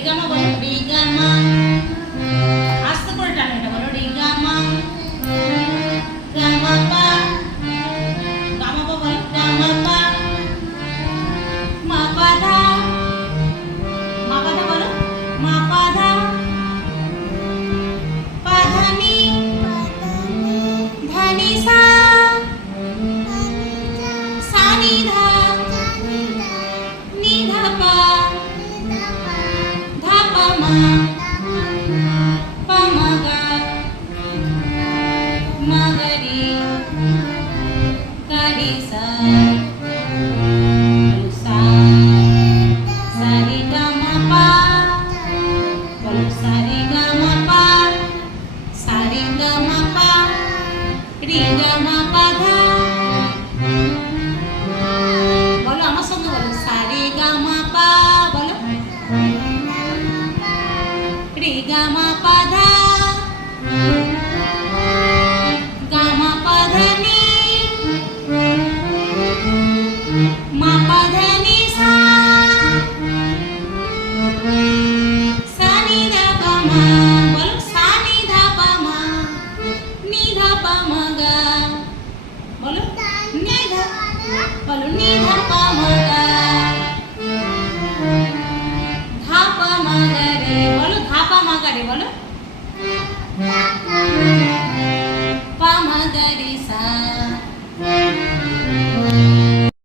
রিগামা বলো রিগামা আস্তে করে টানো এটা বলো রিগামা গামা পা বলো গামা পা মা পা ধা বলো মা পা ধা পা ধা নি সা সা নি ধা নি ধা পা ধা পা মা পা মা গা মা গা রে গা রে সা সা সা রে গা মা পা বলো সা রে গা মা পা সা রে গা মা পা রে গা মা পা ধা বলো আমার সঙ্গে বলো সা রে গা মা পা বলো রে গা মা পা ধা গা মা পা ধা নি মা পা ধা নি সা সা নি ধা পা মা বলো সা নি ধা পা মা নি ধা পা মা গা বলো নি ধা বলো নি ধা পা মা গা ধা পা মা গা রে বলো ধা পা মা গা রে বলো